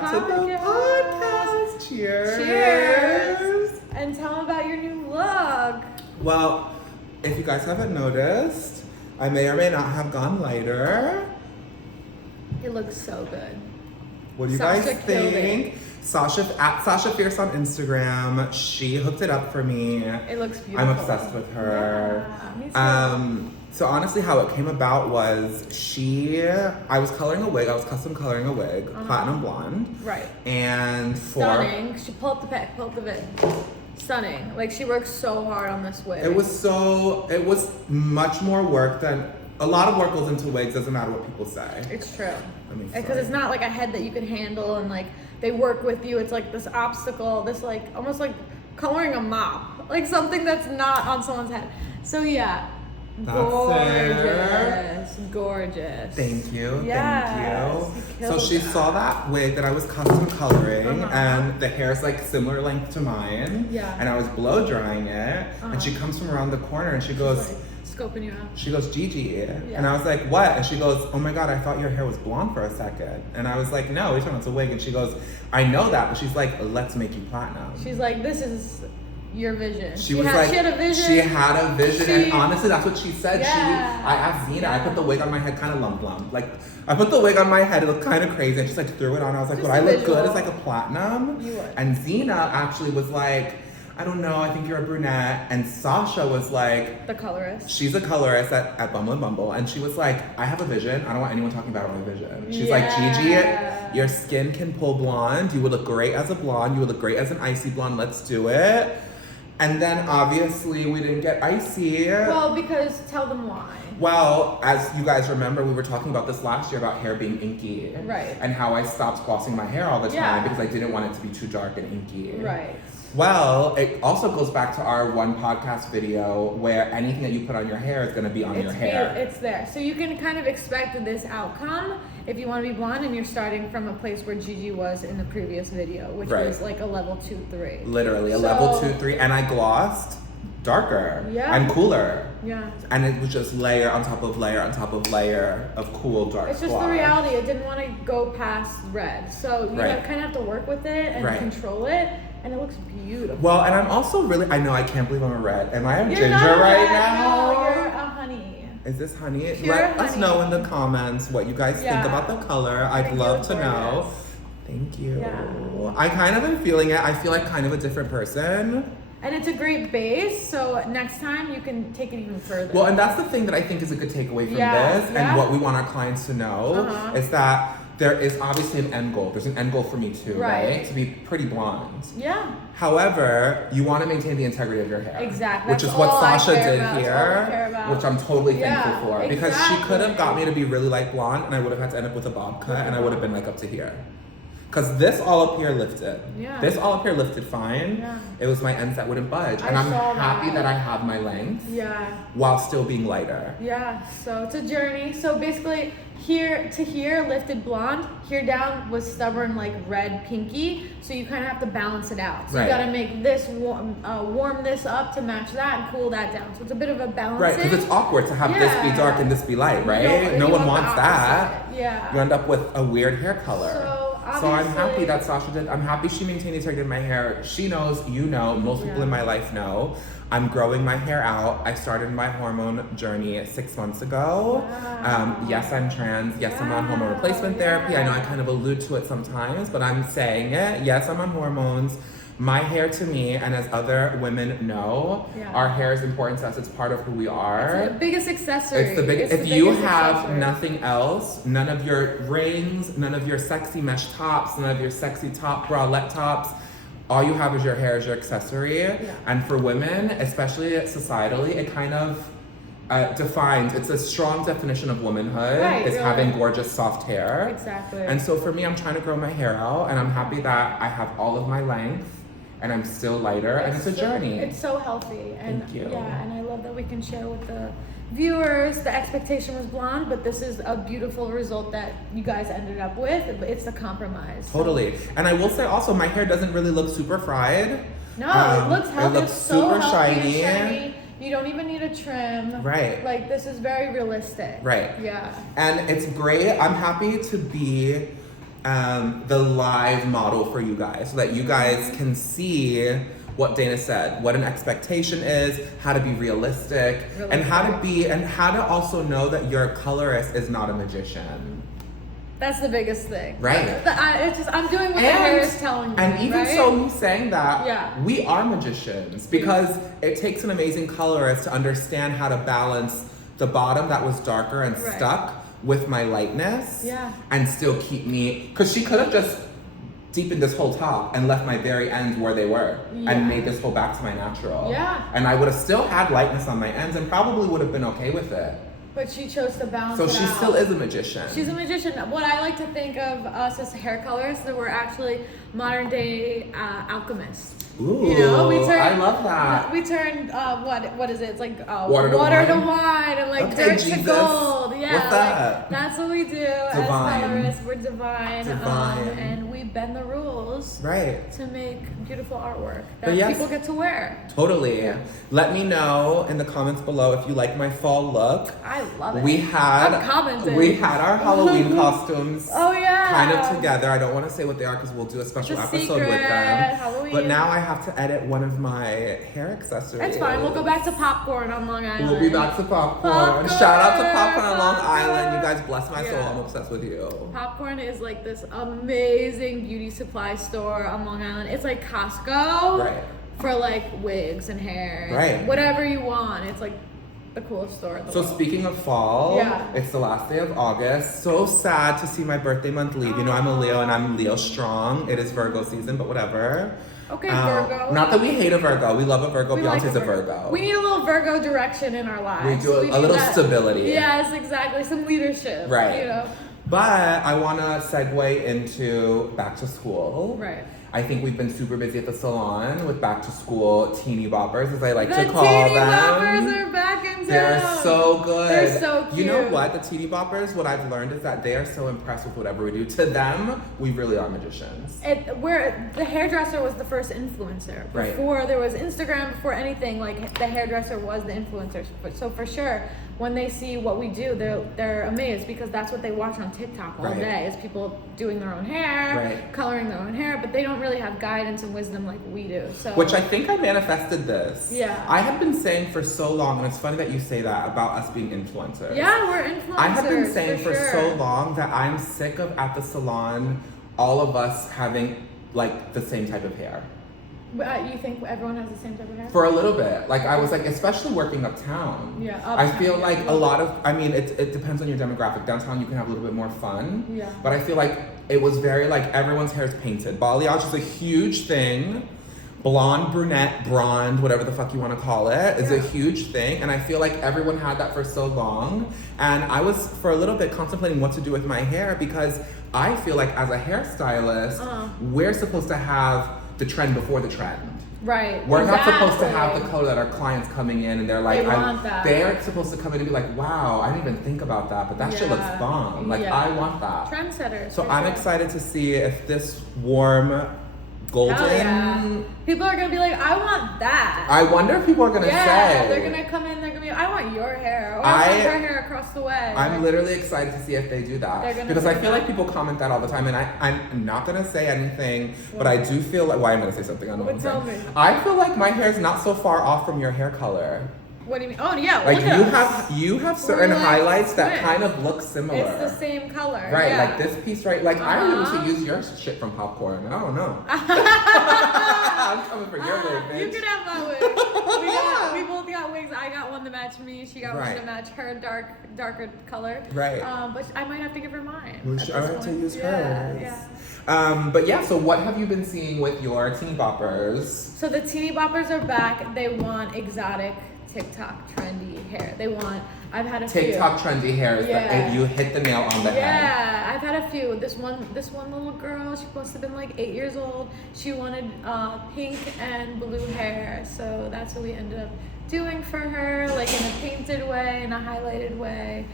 back to the podcast. Cheers. Cheers. And tell them about your new look. Well, if you guys haven't noticed, I may or may not have gone lighter. It looks so good. What do you guys think? At Sasha Fierce on Instagram. She hooked it up for me. It looks beautiful. I'm obsessed with her. Yeah, me too. So honestly, how it came about was I was coloring a wig. I was custom coloring a wig, platinum blonde. Right. And stunning. She pulled the pic, stunning. Like, she worked so hard on this wig. It was much more work than, a lot of work goes into wigs, doesn't matter what people say. It's true. Because it's not like a head that you can handle and like they work with you. It's like this obstacle, this like almost like coloring a mop, like something that's not on someone's head. So yeah, gorgeous. Thank you. Yes, Thank you. So she saw that wig that I was custom coloring, and the hair's like similar length to mine. Yeah. And I was blow drying it, and she comes from around the corner and she goes, scoping you out. She goes, Gigi. And I was like, what? And she goes, oh my God, I thought your hair was blonde for a second. And I was like, no, we're talking about a wig. And she goes, I know that. But she's like, let's make you platinum. She's like, this is your vision. She had a vision. She had a vision. And honestly, that's what she said. Yeah. I asked Zena, I put the wig on my head kind of lump. Like, I put the wig on my head, it looked kind of crazy. And she like threw it on. I was like, would I look good as like a platinum? You would. And Zena actually was like, I don't know, I think you're a brunette. And Sasha was like... The colorist. She's a colorist at Bumble and Bumble. And she was like, I have a vision. I don't want anyone talking about my vision. She's like, Gigi, your skin can pull blonde. You would look great as a blonde. You would look great as an icy blonde. Let's do it. And then obviously we didn't get icy. Well, because tell them why. Well, as you guys remember, we were talking about this last year about hair being inky. Right. And how I stopped glossing my hair all the time because I didn't want it to be too dark and inky. Right. Well, it also goes back to our one podcast video where anything that you put on your hair is going to be on your hair. It's there. So you can kind of expect this outcome if you want to be blonde and you're starting from a place where Gigi was in the previous video, which was like a level 2-3. Literally, a level 2-3. And I glossed darker and cooler. Yeah. And it was just layer on top of layer on top of layer of cool dark It's just gloss. the reality. It didn't want to go past red. So you kind of have to work with it and control it. And it looks beautiful. Well, and I'm also I know, I can't believe I'm a red. Am I a ginger not right red, now? No, you're a honey. Is this honey? Pure Let us honey. know in the comments what you guys think about the color. I'd love to know. Thank you. Yeah. I kind of am feeling it. I feel like kind of a different person. And it's a great base, so next time you can take it even further. Well, and that's the thing that I think is a good takeaway from this, and what we want our clients to know is that there is obviously an end goal. There's an end goal for me too, right? To be pretty blonde. Yeah. However, you want to maintain the integrity of your hair. Exactly. Which is what Sasha did here, which I'm totally thankful for. Because she could have got me to be really light blonde, and I would have had to end up with a bob cut, and I would have been like up to here. Because this all up here lifted. Yeah. This all up here lifted fine. Yeah. It was my ends that wouldn't budge. And I'm happy that I have my length. Yeah. While still being lighter. Yeah. So it's a journey. So basically, here to here, lifted blonde. Here down was stubborn, like red pinky. So you kind of have to balance it out. So you got to make this warm this up to match that and cool that down. So it's a bit of a balance. Right, because it's awkward to have this be dark and this be light, right? No one wants that. Yeah. You end up with a weird hair color. So I'm happy that Sasha did. I'm happy she maintained the integrity of my hair. She knows, you know, most people in my life know. I'm growing my hair out. I started my hormone journey 6 months ago. Yes, I'm trans. Yes, I'm on hormone replacement therapy. I know I kind of allude to it sometimes, but I'm saying it. Yes, I'm on hormones. My hair to me, and as other women know, our hair is important to us. It's part of who we are. It's the biggest accessory. It's the biggest. If you have nothing else, none of your rings, none of your sexy mesh tops, none of your sexy top bralette tops, all you have is your hair as your accessory. And for women, especially societally, it kind of defines, it's a strong definition of womanhood, is having gorgeous soft hair. Exactly. And so for me, I'm trying to grow my hair out, and I'm happy that I have all of my length. And I'm still lighter, and it's a journey. It's so healthy, and Thank you. Yeah, and I love that we can share with the viewers. The expectation was blonde, but this is a beautiful result that you guys ended up with. It's a compromise. Totally, and I will say also, my hair doesn't really look super fried. No, it looks healthy. It looks super shiny. You don't even need a trim. Right. Like, this is very realistic. Right. Yeah. And it's great. I'm happy to be the live model for you guys so that you guys can see what Dana said, what an expectation is, how to be realistic, and how to also know that your colorist is not a magician. That's the biggest thing. Right. I'm doing what the hair is telling me. And even so, me saying that, yeah. we are magicians because it takes an amazing colorist to understand how to balance the bottom that was darker and stuck with my lightness. Yeah. And still keep me, because she could have just deepened this whole top and left my very ends where they were and made this whole back to my natural. Yeah. And I would have still had lightness on my ends and probably would have been okay with it. But she chose to balance it out. So she still is a magician. She's a magician. What I like to think of us as hair colorists, that we're actually modern day alchemists. Ooh, you know, I love that. We turned what is it? It's like water to wine and like dirt to gold. Yeah, what's that? That's what we do as colorists. We're divine. And we bend the rules to make beautiful artwork that people get to wear. Totally. Yeah. Let me know in the comments below if you like my fall look. I love it. I'm commenting. We had our Halloween costumes kind of together. I don't want to say what they are because we'll do a special episode with them. Halloween. But now I have to edit one of my hair accessories. It's fine. We'll go back to popcorn on Long Island. We'll be back to popcorn. Shout out to popcorn on Long Island. You guys bless my soul. I'm obsessed with you. Popcorn is like this amazing beauty supply store on Long Island. It's like Costco for like wigs and hair. And whatever you want. It's like the coolest store in the world. Speaking of fall, it's the last day of August. So sad to see my birthday month leave. You know, I'm a Leo and I'm Leo strong. It is Virgo season, but whatever. Okay, Virgo. Not that we hate a Virgo. We love a Virgo. Beyonce's a Virgo. We need a little Virgo direction in our lives. We do a little stability. Yes, exactly. Some leadership. Right. You know. But I want to segue into back to school. Right. I think we've been super busy at the salon with back to school teeny boppers, as I like to call them. The teeny boppers are back in town. They're so good. They're so cute. You know what? The teeny boppers, what I've learned is that they are so impressed with whatever we do. To them, we really are magicians. The hairdresser was the first influencer. Before there was Instagram, before anything, like the hairdresser was the influencer. So for sure, when they see what we do, they're amazed because that's what they watch on TikTok all day is people doing their own hair, coloring their own hair, but they don't really have guidance and wisdom like we do. So, which I think I manifested this. Yeah. I have been saying for so long, and it's funny that you say that about us being influencers. Yeah, we're influencers. I have been saying for so long that I'm sick of at the salon all of us having like the same type of hair. You think everyone has the same type of hair? For a little bit. Like I was like, especially working uptown. Yeah, I feel like a lot of, I mean, it depends on your demographic. Downtown you can have a little bit more fun. Yeah. But I feel like it was very like everyone's hair is painted. Balayage is a huge thing. Blonde, brunette, blonde, whatever the fuck you want to call it, is a huge thing. And I feel like everyone had that for so long. And I was, for a little bit, contemplating what to do with my hair because I feel like as a hairstylist, we're supposed to have the trend before the trend. Right. We're not supposed to have the color that our clients coming in and they're like, they're supposed to come in and be like, wow, I didn't even think about that, but that shit looks bomb. Like, I want that. Trendsetters. So I'm excited to see if this warm golden. People are gonna be like, I want that. I wonder if people are gonna say. They're gonna come in, they're gonna be, I want your hair. Or I want her hair across the way. I'm literally excited to see if they do that. Because I feel like people comment that all the time and I'm not gonna say anything, but I do feel like, I'm gonna say something, I don't know. Tell me. I feel like my hair is not so far off from your hair color. What do you mean? Oh yeah, like you have certain highlights that kind of look similar. It's the same color. Right, like this piece like I need to use your shit from popcorn. I don't know. I'm coming for your wig, bitch. You can have my wig. We both got wigs. I got one to match me. She got one to match her darker color. Right. But I might have to give her mine. I have to use hers. Yeah. But yeah, so what have you been seeing with your teeny boppers? So the teeny boppers are back. They want exotic TikTok trendy hair. I've had a few. TikTok trendy hair is you hit the nail on the head. Yeah, I've had a few. This one little girl, she must have been like 8 years old. She wanted pink and blue hair, so that's what we ended up doing for her, like in a painted way, in a highlighted way.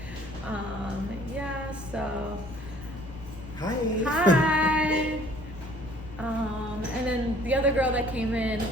So. Hi. And then the other girl that came in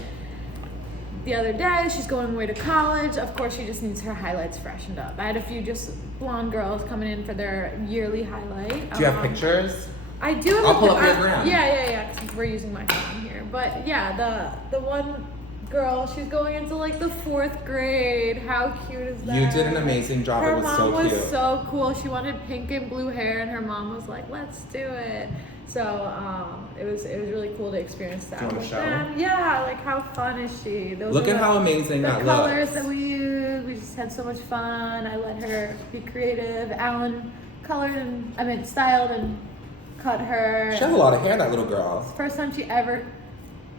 the other day, she's going away to college. Of course, she just needs her highlights freshened up. I had a few just blonde girls coming in for their yearly highlight. Do you have pictures? I do have I'll pull up your gram. Yeah, because we're using my phone here. But yeah, the one girl, she's going into like the 4th grade. How cute is that? You did an amazing job. Her It was mom so cute. was so cool. She wanted pink and blue hair, and her mom was like, "Let's do it." So it was really cool to experience that. Do you want to with show? them. Yeah, like how fun is she? Look at how amazing that looks. The colors that we used, we just had so much fun. I let her be creative. Alan styled and cut her. She has a lot of hair, that little girl. First time she ever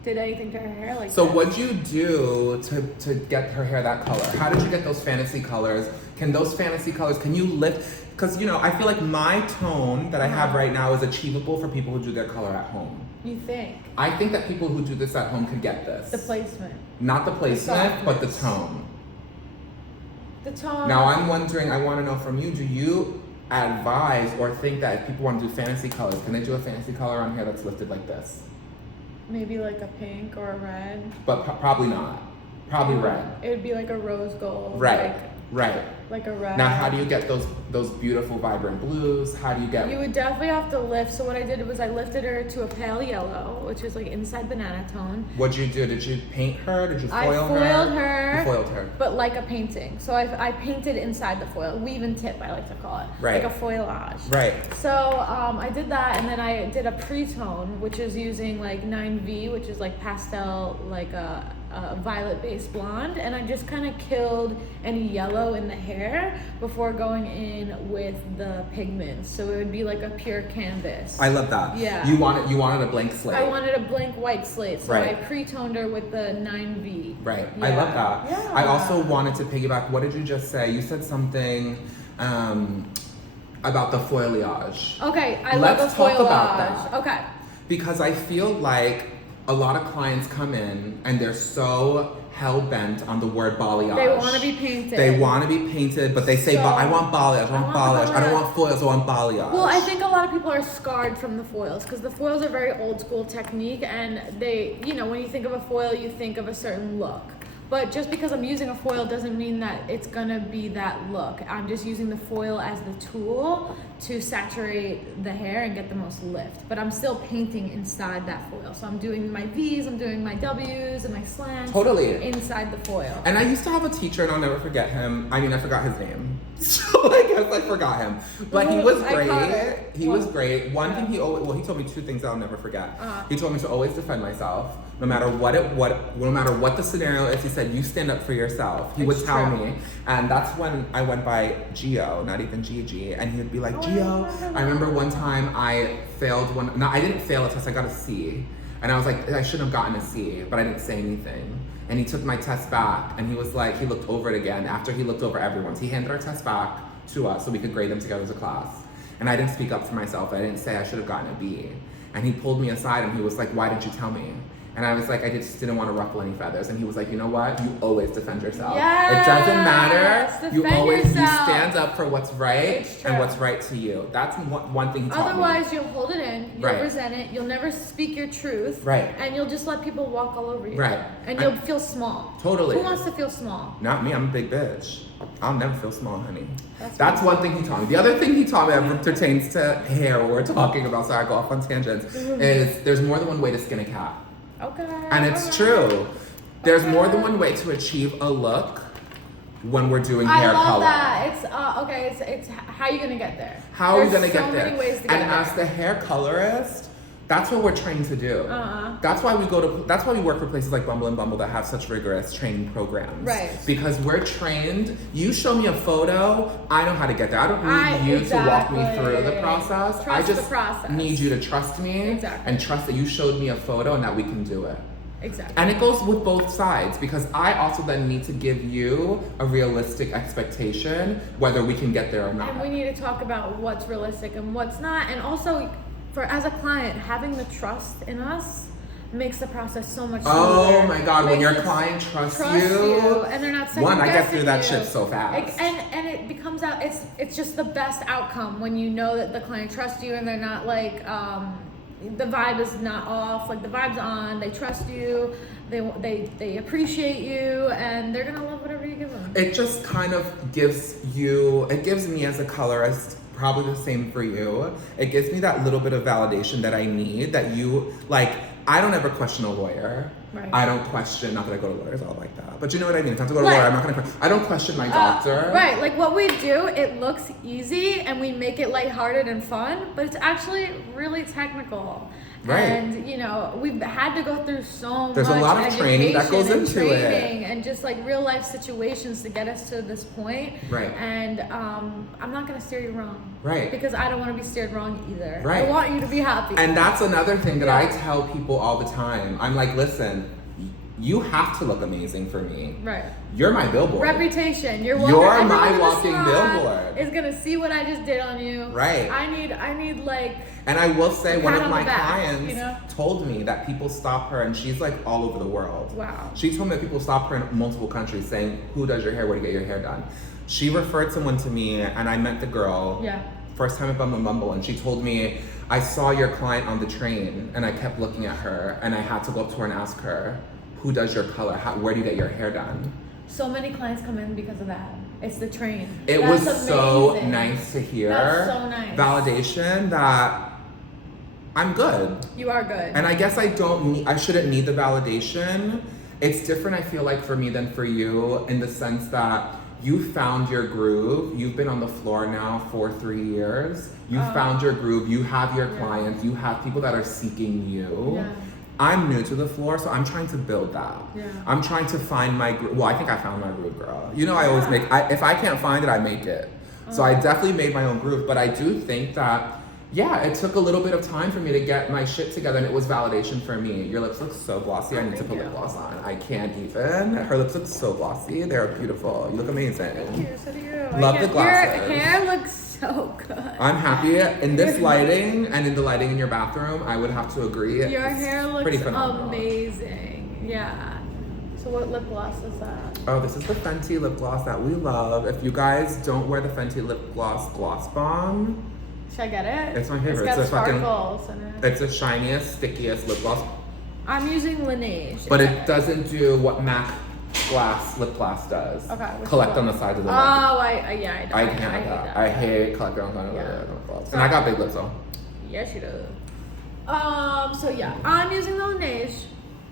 did anything to her hair like So this. what'd you do to get her hair that color? How did you get those fantasy colors? Can you lift? Because, I feel like my tone that I have right now is achievable for people who do their color at home. You think? I think that people who do this at home could get this. The placement. Not the placement, but the tone. The tone. Now I'm wondering, I want to know from you, do you advise or think that if people want to do fantasy colors, can they do a fantasy color on hair that's lifted like this? Maybe like a pink or a red. But probably not. Probably red. It would be like a rose gold. Right. Right. Like a red. Now, how do you get those beautiful, vibrant blues? How do you get? You would definitely have to lift. So what I did was I lifted her to a pale yellow, which is like inside banana tone. What'd you do? Did you paint her? Did you foil her? I foiled her. You foiled her. But like a painting. So I painted inside the foil. Weave and tip, I like to call it. Right. Like a foilage. Right. So I did that, and then I did a pre-tone, which is using like 9V, which is like pastel, like a violet-based blonde, and I just kind of killed any yellow in the hair before going in with the pigments. So it would be like a pure canvas. I love that. Yeah. You wanted a blank slate. I wanted a blank white slate, so Right. I pre-toned her with the 9V. Right. Yeah. I love that. Yeah. I also wanted to piggyback. What did you just say? You said something about the foliage. Okay, I Let's love the talk foliage. about that. Okay. Because I feel like a lot of clients come in and they're so hell-bent on the word balayage. They want to be painted. They want to be painted, but they say, I want balayage, I want balayage. I don't want foils, I want balayage. Well, I think a lot of people are scarred from the foils because the foils are very old school technique, and they, when you think of a foil, you think of a certain look. But just because I'm using a foil doesn't mean that it's gonna be that look. I'm just using the foil as the tool to saturate the hair and get the most lift. But I'm still painting inside that foil. So I'm doing my V's, I'm doing my W's and my slants. Totally. Inside the foil. And I used to have a teacher, and I'll never forget him. I forgot his name. So I guess I forgot him. But he was great. He was great. One thing he told me 2 things I'll never forget. He told me to always defend myself. No matter no matter what the scenario is, he said, you stand up for yourself. He would tell me. And that's when I went by Gio, not even Gigi. And he would be like, Gio, I remember one time I failed I didn't fail a test, I got a C. And I was like, I shouldn't have gotten a C, but I didn't say anything. And he took my test back, and he was like, he looked over it again after he looked over everyone's. He handed our test back to us so we could grade them together as a class. And I didn't speak up for myself. I didn't say I should have gotten a B. And he pulled me aside and he was like, why didn't you tell me? And I was like, I just didn't want to ruffle any feathers. And he was like, you know what? You always defend yourself. Yes, it doesn't matter. You stand up for what's right and what's right to you. That's one thing he taught me. Otherwise, you'll hold it in, you'll Right. resent it, you'll never speak your truth, Right. and you'll just let people walk all over you. Right. And you'll feel small. Totally. Who wants to feel small? Not me, I'm a big bitch. I'll never feel small, honey. That's one thing he taught me. The other thing he taught me that pertains to hair, what we're talking about, so I go off on tangents, is there's more than one way to skin a cat. Okay. And it's true. There's more than one way to achieve a look when we're doing hair color. I love that. It's how are you gonna get there? How are we gonna get there? There's so many ways to get and there. as the hair colorist, that's what we're trained to do. That's why we work for places like Bumble and Bumble that have such rigorous training programs. Right. Because we're trained. You show me a photo, I know how to get there. I don't need you to walk me through the process. I just need you to trust me and trust that you showed me a photo and that we can do it. Exactly. And it goes with both sides because I also then need to give you a realistic expectation whether we can get there or not. And we need to talk about what's realistic and what's not. And also, as a client, having the trust in us makes the process so much smoother. Oh my God, when your client trusts you, and they're not second I get through that guessing shit so fast. And it becomes out. It's just the best outcome when you know that the client trusts you and they're not like the vibe is not off. Like the vibe's on. They trust you. They appreciate you, and they're gonna love whatever you give them. It just kind of gives me as a colorist probably the same for you. It gives me that little bit of validation that I need, that you, like, I don't ever question a lawyer. Right. I don't question, not that I go to lawyers all like that, but you know what I mean? If I have to go to a lawyer, I'm not gonna question. I don't question my doctor. Right, like what we do, it looks easy and we make it lighthearted and fun, but it's actually really technical. Right. And you know, we've had to go through There's much a lot of training that goes into it, and just like real life situations to get us to this point. Right. And I'm not gonna steer you wrong. Right. Because I don't want to be steered wrong either. Right. I want you to be happy. And that's another thing that I tell people all the time. I'm like, listen, you have to look amazing for me. Right. You're my billboard. Reputation. You're my walking billboard. Is gonna see what I just did on you. Right. I need like. And I will say, one of my clients, clients told me that people stop her, and she's like all over the world. Wow. She told me that people stop her in multiple countries saying, "Who does your hair? Where do you get your hair done?" She referred someone to me, and I met the girl. Yeah. First time at Bumble, and she told me, "I saw your client on the train, and I kept looking at her, and I had to go up to her and ask her, who does your color? Where do you get your hair done?" So many clients come in because of that. It's the train. It was so nice to hear. That's so nice. Validation that I'm good. You are good. And I guess I shouldn't need the validation. It's different, I feel like, for me than for you, in the sense that you found your groove. You've been on the floor now for 3 years. You found your groove. You have your clients. You have people that are seeking you. Yeah. I'm new to the floor, so I'm trying to build that. Yeah. I'm trying to find my groove. Well, I think I found my groove, girl. You know, I always if I can't find it, I make it. So I definitely made my own groove, but I do think that, it took a little bit of time for me to get my shit together, and it was validation for me. Your lips look so glossy. I need to put lip gloss on. I can't even. Her lips look so glossy. They're beautiful. You look amazing. Thank you. So do you. Love the glasses. Your hair looks so good. I'm happy. In this lighting and in the lighting in your bathroom, I would have to agree. Your hair looks pretty phenomenal. amazing. Yeah. So what lip gloss is that? Oh, this is the Fenty lip gloss that we love. If you guys don't wear the Fenty lip gloss bomb, should I get it? It's my favorite. It's got a sparkles in it. It's the shiniest, stickiest lip gloss. I'm using Laneige. But it doesn't do what MAC lip gloss does. Okay. Collect on the side of the lip. Oh, I can't have that. I hate collecting on the side of the lip gloss. And I got big lips though. Yes, you do. So yeah, I'm using the Laneige.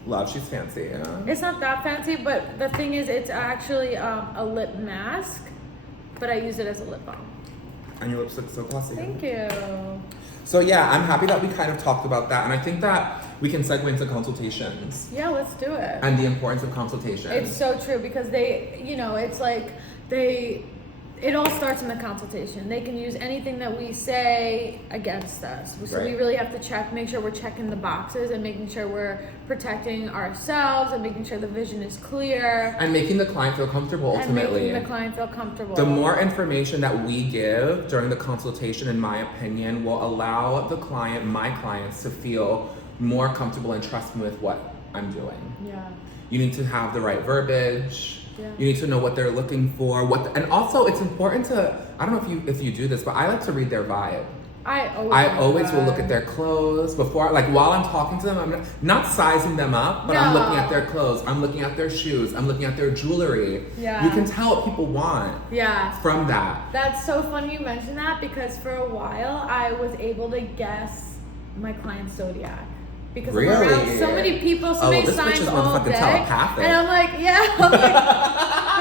Love, she's fancy. Yeah. It's not that fancy, but the thing is, it's actually a lip mask, but I use it as a lip balm. And your lips look so glossy. Thank you. So yeah, I'm happy that we kind of talked about that, and I think that we can segue into consultations. Yeah, let's do it. And the importance of consultation. It's so true, because it's like it all starts in the consultation. They can use anything that we say against us. So we really have to make sure we're checking the boxes and making sure we're protecting ourselves and making sure the vision is clear. And making the client feel comfortable, ultimately. And making the client feel comfortable. The more information that we give during the consultation, in my opinion, will allow my clients, to feel more comfortable and trust me with what I'm doing. Yeah. You need to have the right verbiage. Yeah. You need to know what they're looking for. And also, it's important to, I don't know if you do this, but I like to read their vibe. I always will look at their clothes before, like while I'm talking to them. I'm not sizing them up, but I'm looking at their clothes. I'm looking at their shoes. I'm looking at their jewelry. Yeah. You can tell what people want. Yeah. From that. That's so funny you mentioned that, because for a while I was able to guess my client's zodiac. Because I'm around so many people, so many signs all day. Telepathic. And I'm like,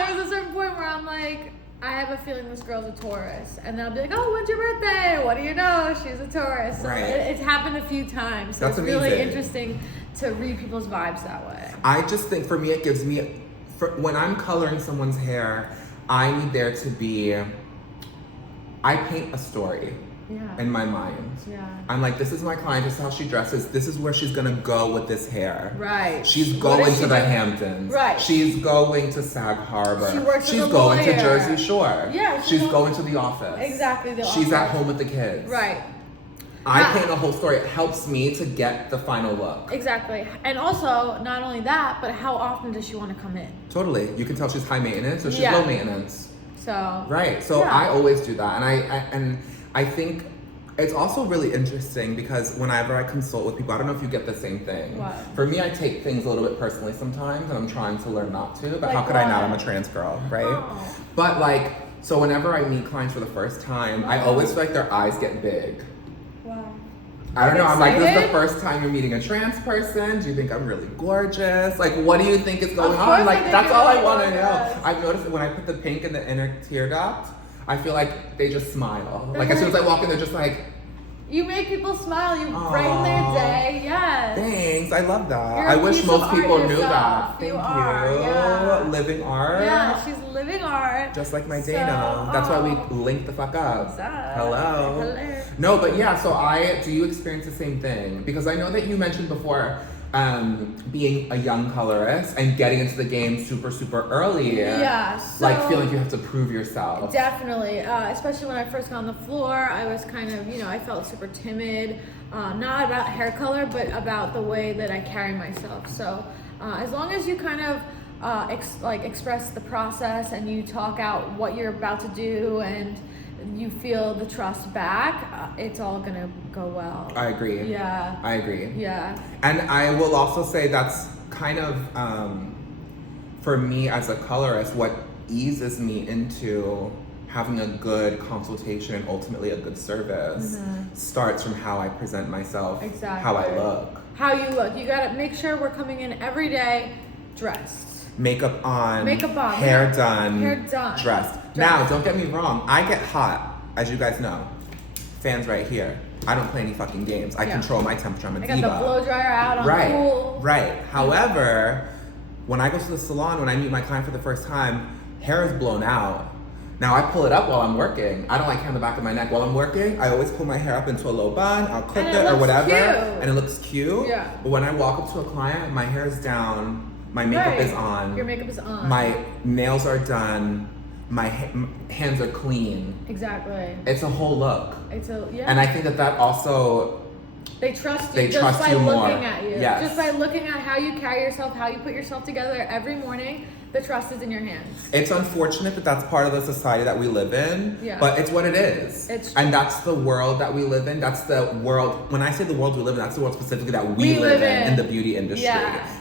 there's a certain point where I'm like, I have a feeling this girl's a Taurus. And then I'll be like, oh, when's your birthday? What do you know? She's a Taurus. So it's happened a few times. So it's really interesting to read people's vibes that way. I just think for me, it gives me, when I'm coloring someone's hair, I need there to be, I paint a story. In my mind. Yeah. I'm like, this is my client, this is how she dresses, this is where she's gonna go with this hair. Right. She's going to the Hamptons. Right. She's going to Sag Harbor. She's going to Jersey Shore. Yeah. She's going to the office. Exactly, the office. She's at home with the kids. Right. I paint a whole story. It helps me to get the final look. Exactly. And also, not only that, but how often does she want to come in? Totally. You can tell she's high maintenance or she's low maintenance. So. Right. So I always do that. And I think it's also really interesting, because whenever I consult with people, I don't know if you get the same thing. What? For me, I take things a little bit personally sometimes, and I'm trying to learn not to, but how could I not? I'm a trans girl, right? Oh. But like, So whenever I meet clients for the first time, I always feel like their eyes get big. Wow. I don't know. I'm like, this is the first time you're meeting a trans person. Do you think I'm really gorgeous? Like, what do you think is going on? Like, that's all I want to know. I've noticed that when I put the pink in the inner tear duct, I feel like they just smile. Like, as soon as I walk in, they're just like, you make people smile. You brighten their day. Yes. Thanks. I love that. You're I wish most people knew yourself. that. Thank you. Yeah. Living art. Yeah, she's living art. Just like my Dana. That's why we link the fuck up. What's up? Hello. No, but yeah, so do you experience the same thing? Because I know that you mentioned before being a young colorist and getting into the game super, super early. Yeah. So like feeling like you have to prove yourself. Definitely. Especially when I first got on the floor, I was kind of, I felt super timid. Not about hair color, but about the way that I carry myself. So as long as you kind of express the process and you talk out what you're about to do and you feel the trust back, it's all gonna go well. I agree. Yeah. I agree. Yeah. And I will also say that's kind of, for me as a colorist, what eases me into having a good consultation and ultimately a good service starts from how I present myself, how I look. How you look. You gotta make sure we're coming in every day dressed. Makeup on, hair done, dressed. Now, don't get me wrong, I get hot, as you guys know. Fans right here. I don't play any fucking games. I control my temperature. I'm a diva. I got the blow dryer out on cool. Right. However, when I go to the salon, when I meet my client for the first time, hair is blown out. Now I pull it up while I'm working. I don't like hair on the back of my neck while I'm working. I always pull my hair up into a low bun. I'll clip it or whatever, and it looks cute. Yeah. But when I walk up to a client, my hair is down. My makeup is on. Your makeup is on. My nails are done. My hands are clean. Exactly. It's a whole look. Yeah. And I think that also they trust you. They trust you more. Looking at you. Yes. Just by looking at how you carry yourself, how you put yourself together every morning. The trust is in your hands. It's unfortunate that that's part of the society that we live in, but it's what it is. And that's the world that we live in. That's the world, when I say the world we live in, that's the world specifically that we live in the beauty industry.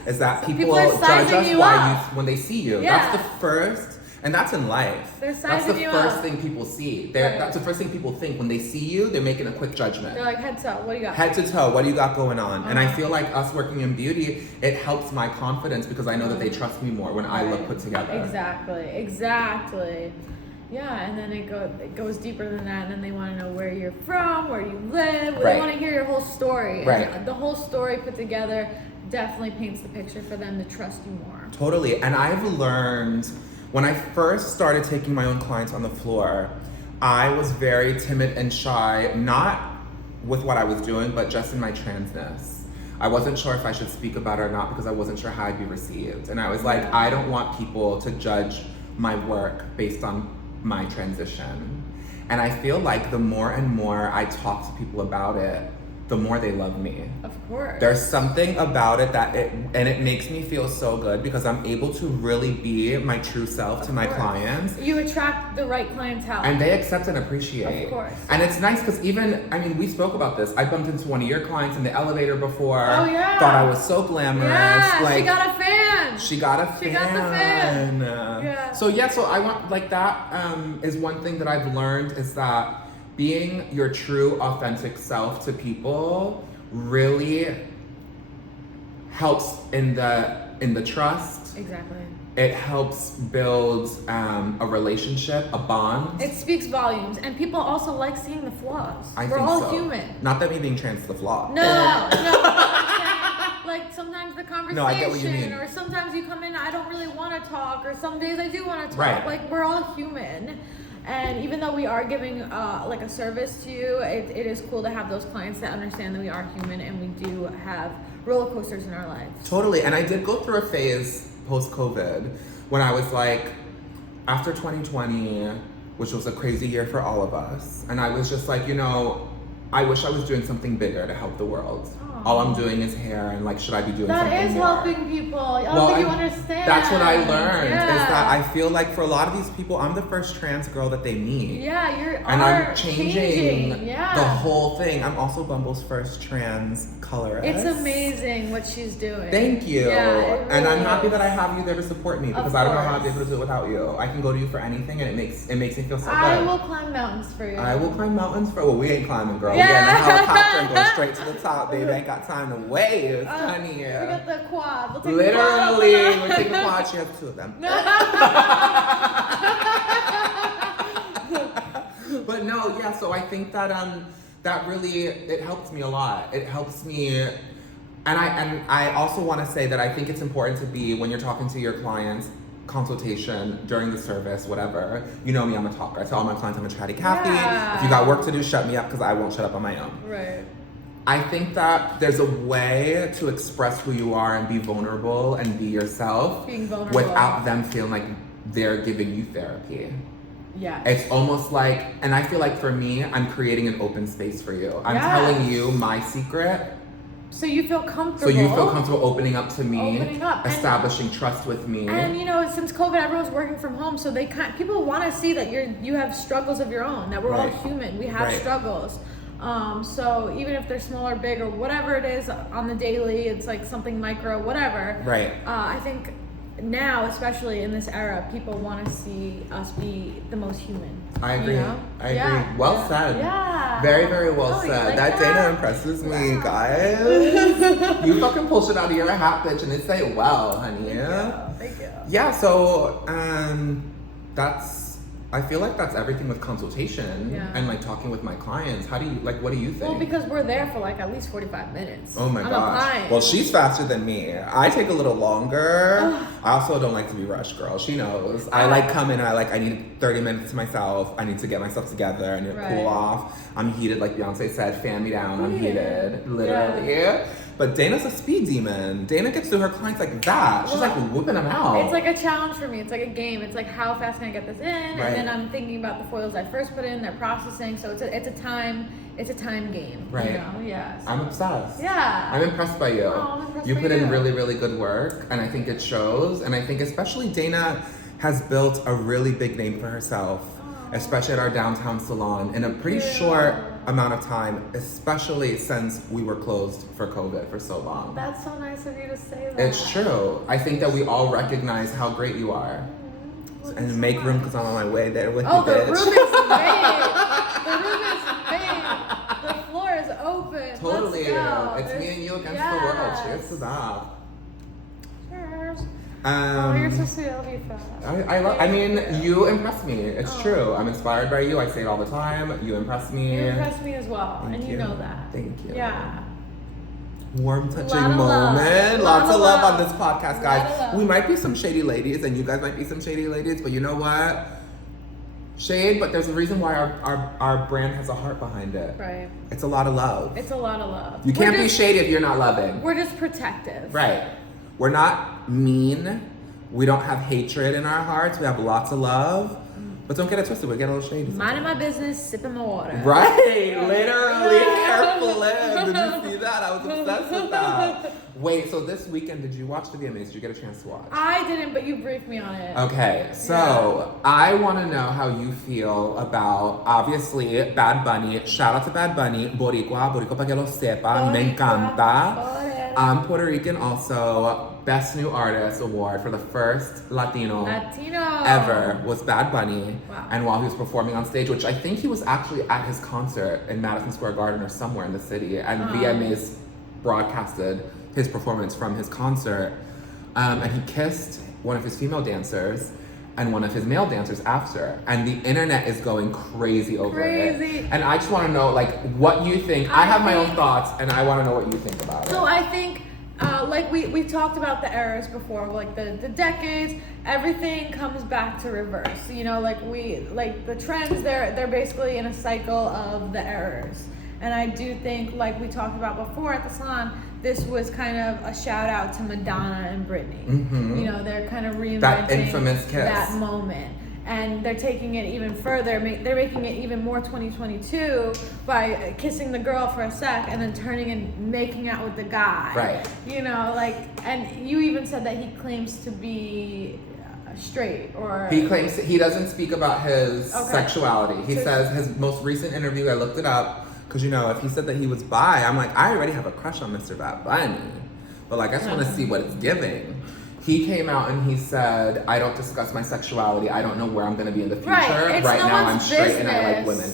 Is that people judge us when they see you. That's the first, and that's in life. That's the first thing people see. That's the first thing people think when they see you. They're making a quick judgment. They're like, head to toe, what do you got? Head to toe, what do you got going on? And I feel like us working in beauty, it helps my confidence because I know that they trust me more when I look put together. Exactly. Yeah, and then it goes deeper than that, and then they want to know where you're from, where you live. They want to hear your whole story. And the whole story put together definitely paints the picture for them to trust you more. Totally. And I've learned, when I first started taking my own clients on the floor, I was very timid and shy, not with what I was doing, but just in my transness. I wasn't sure if I should speak about it or not because I wasn't sure how I'd be received. And I was like, I don't want people to judge my work based on my transition. And I feel like the more and more I talk to people about it, the more they love me. Of course. There's something about it it makes me feel so good because I'm able to really be my true self to my clients. You attract the right clientele. And they accept and appreciate. Of course. And it's nice because we spoke about this. I bumped into one of your clients in the elevator before. Oh yeah. Thought I was so glamorous. Yeah, she got a fan. She got the fan. Yeah. So I want, that is one thing that I've learned is that being your true, authentic self to people really helps in the trust. Exactly. It helps build a relationship, a bond. It speaks volumes, and people also like seeing the flaws. We're all human. Not that me being trans is the flaw. No. Like sometimes the conversation, no, I get what you mean. Or sometimes you come in, I don't really want to talk, or some days I do want to talk. Right. Like we're all human. And even though we are giving a service to you, it is cool to have those clients that understand that we are human and we do have roller coasters in our lives. Totally. And I did go through a phase post-COVID when I was like, after 2020, which was a crazy year for all of us, and I was just like, I wish I was doing something bigger to help the world. All I'm doing is hair, and like, should I be doing something more? That is helping people. I don't think you understand. That's what I learned, is that I feel like for a lot of these people, I'm the first trans girl that they meet. Yeah, and I'm changing the whole thing. I'm also Bumble's first trans colorist. It's amazing what she's doing. Thank you. Yeah, it really and I'm happy that I have you there to support me, because I don't know how I'd be able to do it without you. I can go to you for anything, and it makes me feel so good. I will climb mountains for you. I will climb mountains for. Well, we ain't climbing, girl. We get in a helicopter and go straight to the top, baby. I ain't got time to wait, honey. We got the quad. We'll take Literally, the quad. we'll take the quad. She has 2 of them. But no, yeah. So I think that that really, it helps me a lot. It helps me, and I also want to say that I think it's important to be, when you're talking to your clients, consultation during the service, whatever. You know me, I'm a talker. I tell all my clients I'm a chatty Cathy. Yeah. If you got work to do, shut me up, because I won't shut up on my own. Right. I think that there's a way to express who you are and be vulnerable and be yourself, Being vulnerable, without them feeling like they're giving you therapy. Yeah. It's almost like, and I feel like for me, I'm creating an open space for you. I'm telling you my secret. So you feel comfortable. So you feel comfortable opening up to me, establishing trust with me. And you know, since COVID, everyone's working from home, so people want to see that you have struggles of your own. That we're all human. We have struggles. So even if they're small or big or whatever it is on the daily, it's like something micro, whatever. Right. I think now, especially in this era, people want to see us be the most human. I agree. You know? I agree. Well said. Yeah. Very, very well said. Like that Dana impresses me, guys. You fucking pull shit out of your hat, bitch, and it say well, honey. Thank you. Yeah, so I feel like that's everything with consultation and like talking with my clients. What do you think? Well, because we're there for like at least 45 minutes. Oh my gosh. Well, she's faster than me. I take a little longer. I also don't like to be rushed, girl. She knows. I like come in, I need 30 minutes to myself. I need to get myself together. I need to cool off. I'm heated, like Beyonce said, fan me down. I'm heated, literally. Yeah. But Dana's a speed demon. Dana gets through her clients like that. She's like whipping them out. It's like a challenge for me. It's like a game. It's like, how fast can I get this in? And then I'm thinking about the foils I first put in. They're processing. So it's a time game. Right. You know? Yes. I'm obsessed. Yeah. I'm impressed by you. Oh, I'm impressed you by put in really, really good work, and I think it shows. And I think especially Dana has built a really big name for herself, especially at our downtown salon, in a pretty short amount of time, especially since we were closed for COVID for so long. That's so nice of you to say that. It's true. I think that we all recognize how great you are. And make room, because I'm on my way there with you, bitch. The room is made. The room is made. The floor is open. Totally. Let's go. It's me and you against the world. Cheers to that. Cheers. Oh, you're so sweet. I love you fast. I mean, you impress me. It's true. I'm inspired by you. I say it all the time. You impress me. You impress me as well, and you know that. Thank you. Yeah. Warm, touching moment. Lots of love on this podcast, guys. We might be some shady ladies, and you guys might be some shady ladies, but you know what? Shade, but there's a reason why our brand has a heart behind it. Right. It's a lot of love. It's a lot of love. You can't be shady if you're not loving. We're just protective. Right. We're not mean. We don't have hatred in our hearts. We have lots of love. But don't get it twisted. We get a little shady. Minding my business, sipping my water. Right. Literally. Hair flip. Did you see that? I was obsessed with that. Wait, so this weekend, did you watch the VMAs? Did you get a chance to watch? I didn't, but you briefed me on it. Okay, so I want to know how you feel about, obviously, Bad Bunny. Shout out to Bad Bunny. Boricua para que lo sepa. Me encanta. I'm Puerto Rican also. Best New Artist Award for the first Latino ever was Bad Bunny. Wow. And while he was performing on stage, which I think he was actually at his concert in Madison Square Garden or somewhere in the city, and VMAs broadcasted his performance from his concert. And he kissed one of his female dancers and one of his male dancers after. And the internet is going crazy over it. And I just want to know, like, what you think. I have my own thoughts, and I want to know what you think about it. So I think, like we talked about the eras before, like the decades, everything comes back to reverse. You know, like the trends, they're basically in a cycle of the eras. And I do think, like we talked about before at the salon, this was kind of a shout out to Madonna and Britney. Mm-hmm. You know, they're kind of reinventing that infamous kiss. That moment. and they're taking it even further. They're making it even more 2022 by kissing the girl for a sec and then turning and making out with the guy. Right. You know, like, and you even said that he claims to be straight, or he claims he doesn't speak about his sexuality. He says his most recent interview, I looked it up, because, you know, if he said that he was bi, I'm like, I already have a crush on Mr. Bad Bunny. But, like, I just want to see what it's giving. He came out and he said, I don't discuss my sexuality. I don't know where I'm going to be in the future. Right now, I'm straight and I like women.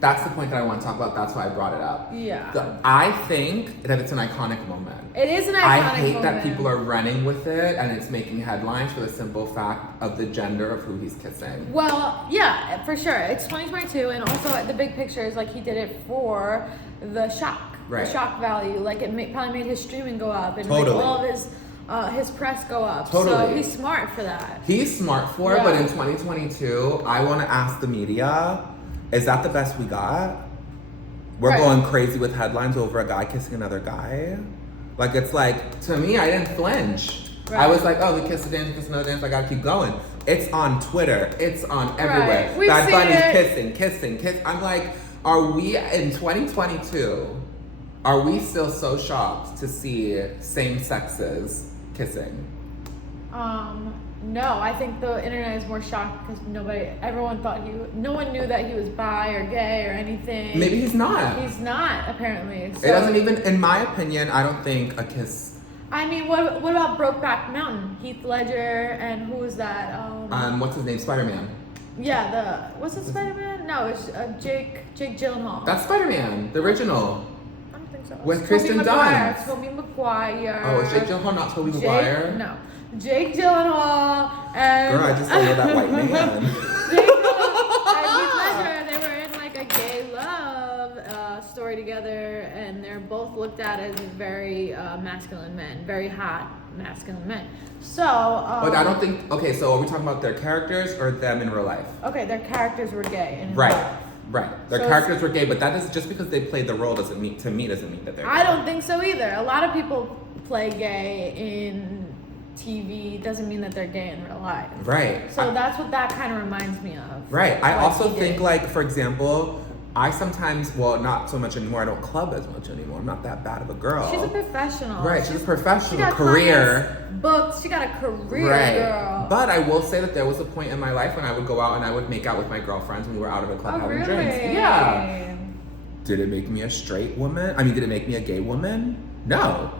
That's the point that I want to talk about. That's why I brought it up. Yeah. I think that it's an iconic moment. It is an iconic moment. I hate that people are running with it and it's making headlines for the simple fact of the gender of who he's kissing. Well, yeah, for sure. It's 2022, and also the big picture is like he did it for the shock. Right. The shock value. Like it probably made his streaming go up and totally. like all of his press go up. Totally. So he's smart for that. He's smart for it, but in 2022, I want to ask the media, is that the best we got? We're going crazy with headlines over a guy kissing another guy. Like, it's like, to me, I didn't flinch. Right. I was like, oh, he kissed a dance, kissed another dance, I gotta keep going. It's on Twitter, it's on everywhere. We've Bad Bunny's it. kissing. I'm like, are we, in 2022, are we still so shocked to see same sexes kissing? No, I think the internet is more shocked because no one knew that he was bi or gay or anything. Maybe he's not. He's not, apparently. So, it doesn't even, in my opinion, I don't think a kiss. I mean, what about Brokeback Mountain? Heath Ledger and who was that? What's his name? Spider-Man. Yeah, what's it, Spider-Man? No, it's Jake Gyllenhaal. That's Spider-Man, the original. I don't think so. With Kristen Dunst. Tobey Maguire. Oh, is Jake Gyllenhaal not Tobey Maguire? No. Jake Gyllenhaal and... Girl, I just don't know that white man. Jake Gyllenhaal and Heath Ledger, they were in like a gay love story together, and they're both looked at as very masculine men, very hot masculine men. So... but I don't think... Okay, so are we talking about their characters or them in real life? Okay, their characters were gay. Right. Their characters were gay, but that is just because they played the role doesn't mean that they're gay. I don't think so either. A lot of people play gay in TV, doesn't mean that they're gay in real life. Right. So that's what that kind of reminds me of. Right. I also think, like, for example, I sometimes, well, not so much anymore. I don't club as much anymore. I'm not that bad of a girl. She's a professional. Right. She's a professional. She got career. Books. She got a career, right. Girl. But I will say that there was a point in my life when I would go out and I would make out with my girlfriends when we were out of a club having drinks. Yeah. Did it make me a straight woman? I mean, did it make me a gay woman? No.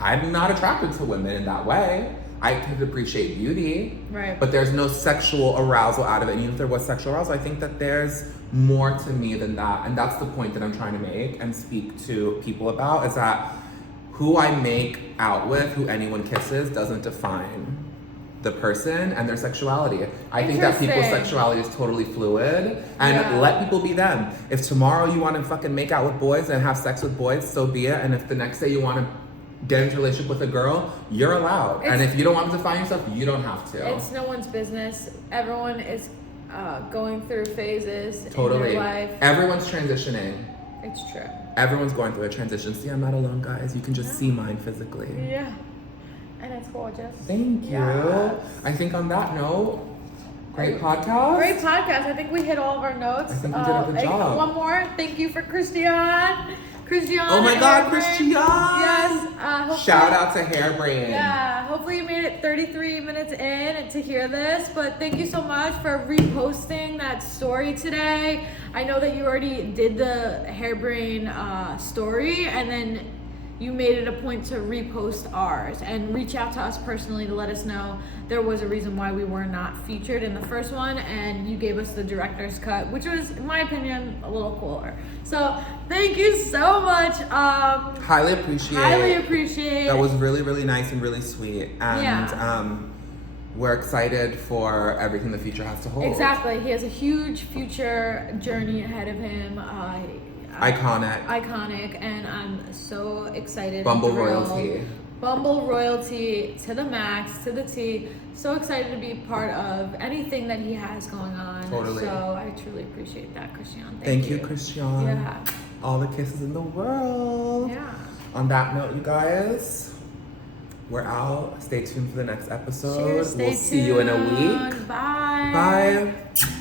I'm not attracted to women in that way. I could appreciate beauty, right? But there's no sexual arousal out of it. And even if there was sexual arousal, I think that there's more to me than that. And that's the point that I'm trying to make and speak to people about, is that who I make out with, who anyone kisses, doesn't define the person and their sexuality. I think that people's sexuality is totally fluid, and let people be them. If tomorrow you want to fucking make out with boys and have sex with boys, so be it. And if the next day you want to get into a relationship with a girl, you're allowed. And if you don't want to define yourself, you don't have to. It's no one's business. Everyone is going through phases in totally. their life. Everyone's transitioning. It's true. Everyone's going through a transition. See, I'm not alone, guys. You can just see mine physically. Yeah. And it's gorgeous. Thank you. Yes. I think on that note, great podcast. Great podcast. I think we hit all of our notes. I think we did a good job. One more. Thank you for Christian. Oh my God, Christian! Yes. Shout out to Hairbrain. Yeah. Hopefully you made it 33 minutes in to hear this, but thank you so much for reposting that story today. I know that you already did the Hairbrain story, and then you made it a point to repost ours and reach out to us personally to let us know there was a reason why we were not featured in the first one, and you gave us the director's cut, which was, in my opinion, a little cooler. So thank you so much. Highly appreciate. That was really, really nice and really sweet. And we're excited for everything the future has to hold. Exactly. He has a huge future journey ahead of him. Iconic, and I'm so excited. Bumble royalty to the max, to the T. So excited to be part of anything that he has going on. Totally. So I truly appreciate that, Christian. Thank you, Christian. Yeah. All the kisses in the world. Yeah. On that note, you guys, we're out. Stay tuned for the next episode. Cheers, We'll see you in a week. Bye. Bye.